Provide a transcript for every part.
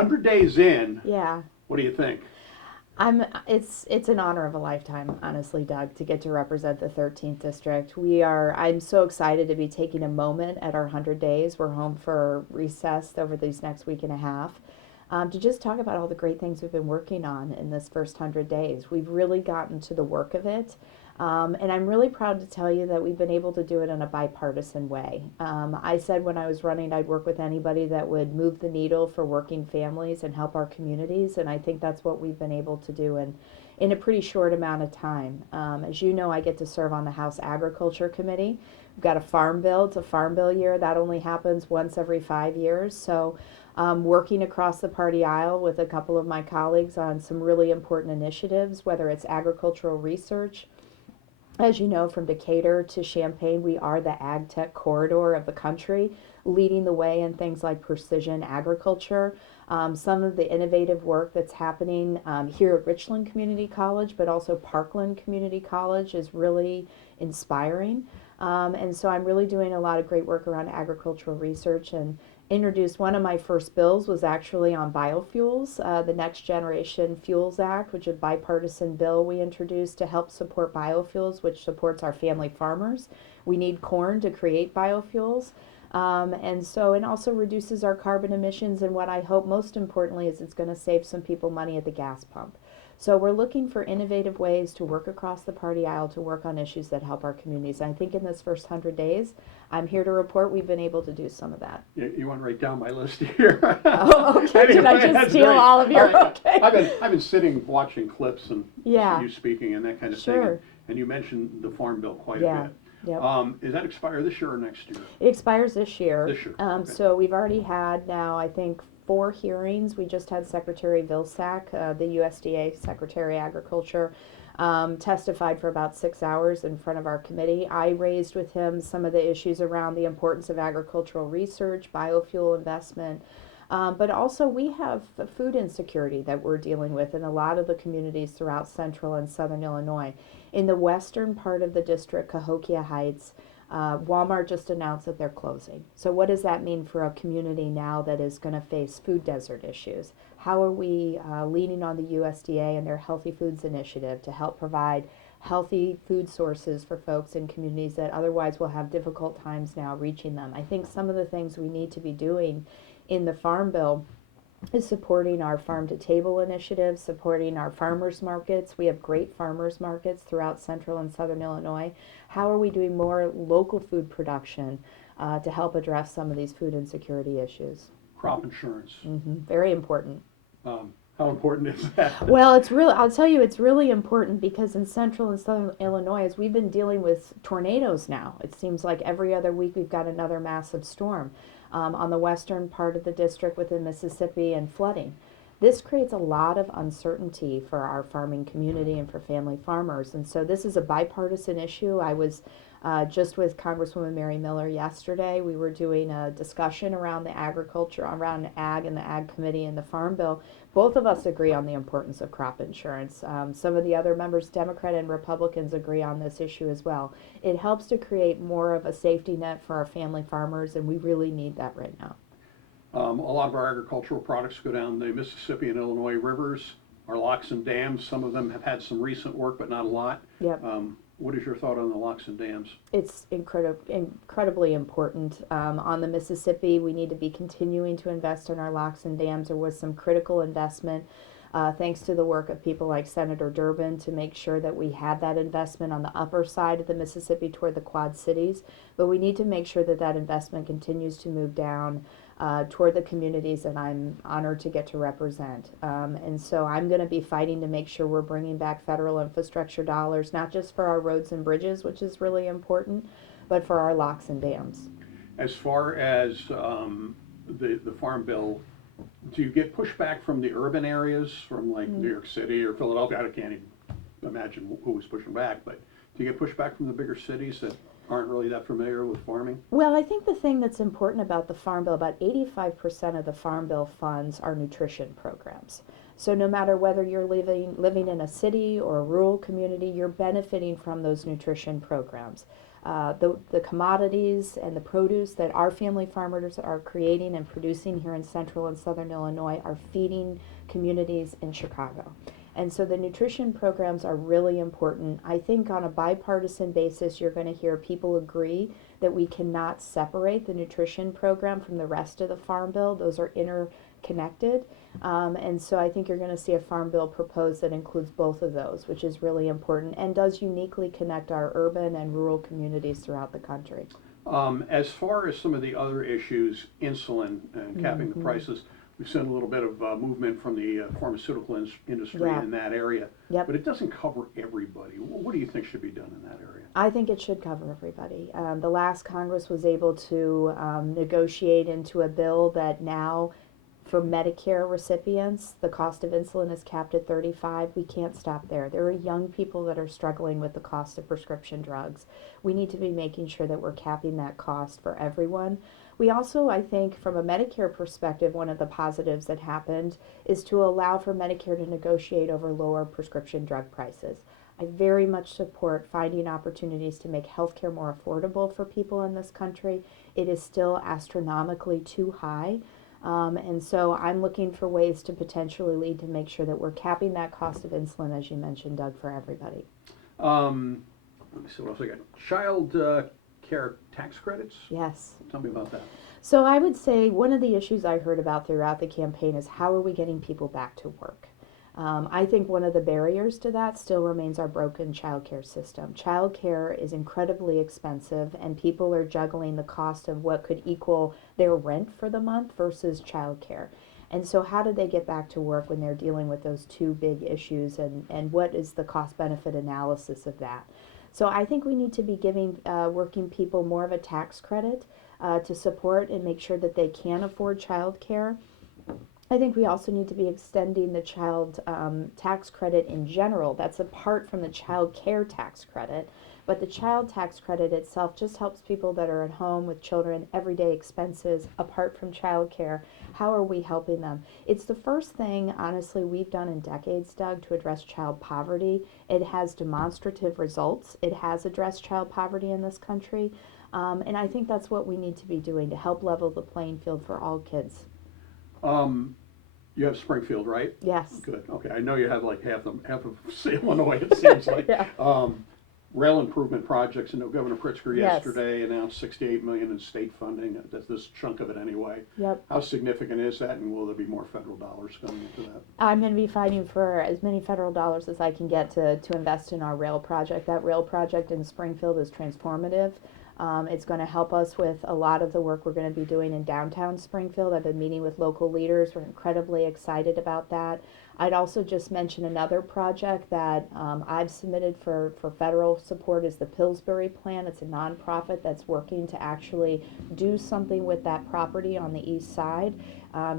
100 days in, Yeah. what do you think? It's an honor of a lifetime, honestly, Doug, to get to represent the 13th district. I'm so excited to be taking a moment at our 100 days. We're home for recess over these next week and a half. To just talk about all the great things we've been working on in this first 100 days. We've really gotten to the work of it. And I'm really proud to tell you that we've been able to do it in a bipartisan way. I said when I was running I'd work with anybody that would move the needle for working families and help our communities, and I think that's what we've been able to do in a pretty short amount of time. As you know, I get to serve on the House Agriculture Committee. We've got a farm bill. It's a farm bill year. That only happens once every 5 years. So working across the party aisle with a couple of my colleagues on some really important initiatives, whether it's agricultural research. As you know, from Decatur to Champaign, we are the ag tech corridor of the country, leading the way in things like precision agriculture. Some of the innovative work that's happening here at Richland Community College, but also Parkland Community College, is really inspiring. And so I'm really doing a lot of great work around agricultural research, and introduced one of my first bills was actually on biofuels, the Next Generation Fuels Act, which is a bipartisan bill we introduced to help support biofuels, which supports our family farmers. We need corn to create biofuels. And also reduces our carbon emissions, and what I hope most importantly is it's going to save some people money at the gas pump. So we're looking for innovative ways to work across the party aisle to work on issues that help our communities. And I think in this first 100 days, I'm here to report we've been able to do some of that. You want to write down my list here? Oh, okay. Did I Anyway, just steal great. all of your? Okay. I've been sitting watching clips and Yeah. you speaking and that kind of Sure. thing. And you mentioned the Farm Bill quite Yeah. a bit. Yep. Is that expire this year or next year? It expires this year. This year. Okay. So we've already had now, I think, 4 hearings. We just had Secretary Vilsack, the USDA Secretary of Agriculture, testified for about 6 hours in front of our committee. I raised with him some of the issues around the importance of agricultural research, biofuel investment, but also we have food insecurity that we're dealing with in a lot of the communities throughout central and southern Illinois. In the western part of the district, Cahokia Heights, Walmart just announced that they're closing. So what does that mean for a community now that is going to face food desert issues? How are we leaning on the USDA and their Healthy Foods Initiative to help provide healthy food sources for folks in communities that otherwise will have difficult times now reaching them? I think some of the things we need to be doing in the Farm Bill is supporting our farm to table initiative, supporting our farmers markets. We have great farmers markets throughout central and southern Illinois. How are we doing more local food production to help address some of these food insecurity issues? Crop insurance. Very important. How important is that? Well, I'll tell you, it's really important because in central and southern Illinois, as we've been dealing with tornadoes now, it seems like every other week we've got another massive storm. On the western part of the district within Mississippi, and flooding. This creates a lot of uncertainty for our farming community and for family farmers. And so this is a bipartisan issue. I was just with Congresswoman Mary Miller yesterday. We were doing a discussion around the agriculture, around ag and the ag committee and the farm bill. Both of us agree on the importance of crop insurance. Some of the other members, Democrat and Republicans, agree on this issue as well. It helps to create more of a safety net for our family farmers, and we really need that right now. A lot of our agricultural products go down the Mississippi and Illinois rivers. Our locks and dams, some of them have had some recent work, but not a lot. Yep. What is your thought on the locks and dams? It's incredibly important. On the Mississippi, we need to be continuing to invest in our locks and dams. There was some critical investment, thanks to the work of people like Senator Durbin, to make sure that we had that investment on the upper side of the Mississippi toward the Quad Cities. But we need to make sure that that investment continues to move down toward the communities that I'm honored to get to represent. And so I'm going to be fighting to make sure we're bringing back federal infrastructure dollars, not just for our roads and bridges, which is really important, but for our locks and dams. As far as the Farm Bill, do you get pushback from the urban areas, from like New York City or Philadelphia? I can't even imagine who's pushing back, but do you get pushback from the bigger cities that aren't really that familiar with farming? Well, I think the thing that's important about the Farm Bill, about 85% of the Farm Bill funds are nutrition programs. So no matter whether you're living in a city or a rural community, you're benefiting from those nutrition programs. the commodities and the produce that our family farmers are creating and producing here in central and southern Illinois are feeding communities in Chicago. And so the nutrition programs are really important. I think on a bipartisan basis, you're going to hear people agree that we cannot separate the nutrition program from the rest of the Farm Bill. Those are interconnected. And so I think you're going to see a Farm Bill proposed that includes both of those, which is really important and does uniquely connect our urban and rural communities throughout the country. As far as some of the other issues, insulin and capping the prices, we've seen a little bit of movement from the pharmaceutical industry Yeah. in that area. Yep. But it doesn't cover everybody. What do you think should be done in that area? I think it should cover everybody. The last Congress was able to negotiate into a bill that now, for Medicare recipients, the cost of insulin is capped at $35. We can't stop there. There are young people that are struggling with the cost of prescription drugs. We need to be making sure that we're capping that cost for everyone. We also, I think, from a Medicare perspective, one of the positives that happened is to allow for Medicare to negotiate over lower prescription drug prices. I very much support finding opportunities to make healthcare more affordable for people in this country. It is still astronomically too high. And so I'm looking for ways to potentially lead to make sure that we're capping that cost of insulin, as you mentioned, Doug, for everybody. Let me see what else I got. Child care tax credits? Yes. Tell me about that. So I would say one of the issues I heard about throughout the campaign is how are we getting people back to work? I think one of the barriers to that still remains our broken child care system. Child care is incredibly expensive, and people are juggling the cost of what could equal their rent for the month versus child care. And so how do they get back to work when they're dealing with those two big issues, and what is the cost-benefit analysis of that? So I think we need to be giving working people more of a tax credit to support and make sure that they can afford child care. I think we also need to be extending the child tax credit in general. That's apart from the child care tax credit. But the child tax credit itself just helps people that are at home with children, everyday expenses, apart from child care. How are we helping them? It's the first thing, honestly, we've done in decades, Doug, to address child poverty. It has demonstrative results. It has addressed child poverty in this country. And I think that's what we need to be doing to help level the playing field for all kids. You have Springfield, right? Yes. Good. Okay. I know you have like half of Illinois, it seems like. Yeah. Rail improvement projects. I know Governor Pritzker Yes. yesterday announced $68 million in state funding. That's this chunk of it anyway. Yep. How significant is that, and will there be more federal dollars coming into that? I'm going to be fighting for as many federal dollars as I can get to invest in our rail project. That rail project in Springfield is transformative. It's going to help us with a lot of the work we're going to be doing in downtown Springfield. I've been meeting with local leaders. We're incredibly excited about that. I'd also just mention another project that I've submitted for federal support is the Pillsbury Plan. It's a nonprofit that's working to actually do something with that property on the east side.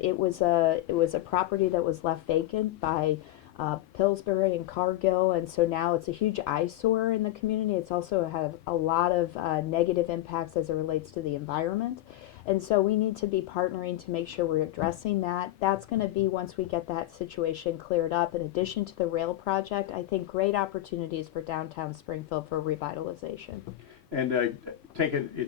It was a property that was left vacant by Pillsbury and Cargill, and so now it's a huge eyesore in the community. It's also had a lot of negative impacts as it relates to the environment. And so we need to be partnering to make sure we're addressing that. That's going to be, once we get that situation cleared up, in addition to the rail project, I think great opportunities for downtown Springfield for revitalization. And they're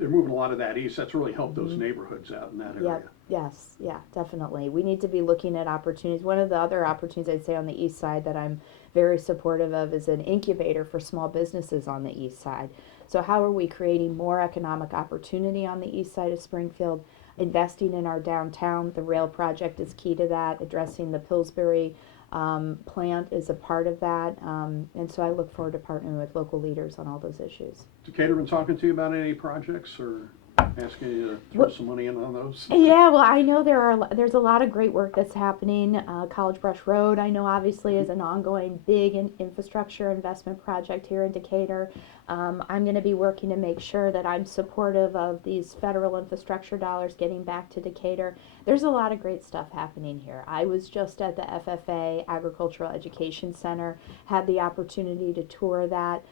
moving a lot of that east. That's really helped those neighborhoods out in that area. Yep. Yes, yeah, definitely. We need to be looking at opportunities. One of the other opportunities I'd say on the east side that I'm very supportive of is an incubator for small businesses on the east side. So how are we creating more economic opportunity on the east side of Springfield, investing in our downtown? The rail project is key to that. Addressing the Pillsbury plant is a part of that. And so I look forward to partnering with local leaders on all those issues. Decatur been talking to you about any projects or asking you to throw some money in on those? Yeah, well, I know there's a lot of great work that's happening. College Brush Road, I know, obviously is an ongoing big infrastructure investment project here in Decatur. I'm going to be working to make sure that I'm supportive of these federal infrastructure dollars getting back to Decatur. There's a lot of great stuff happening here. I was just at the FFA Agricultural Education Center, had the opportunity to tour that.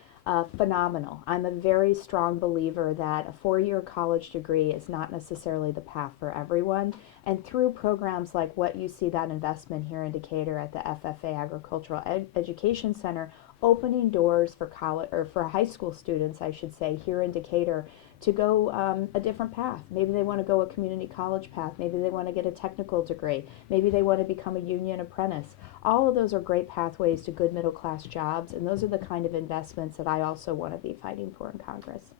Phenomenal. I'm a very strong believer that a four-year college degree is not necessarily the path for everyone. And through programs like what you see that investment here in Decatur at the FFA Agricultural Education Center opening doors for college or for high school students, I should say, here in Decatur to go a different path. Maybe they want to go a community college path. Maybe they want to get a technical degree. Maybe they want to become a union apprentice. All of those are great pathways to good middle class jobs, and those are the kind of investments that I also want to be fighting for in Congress.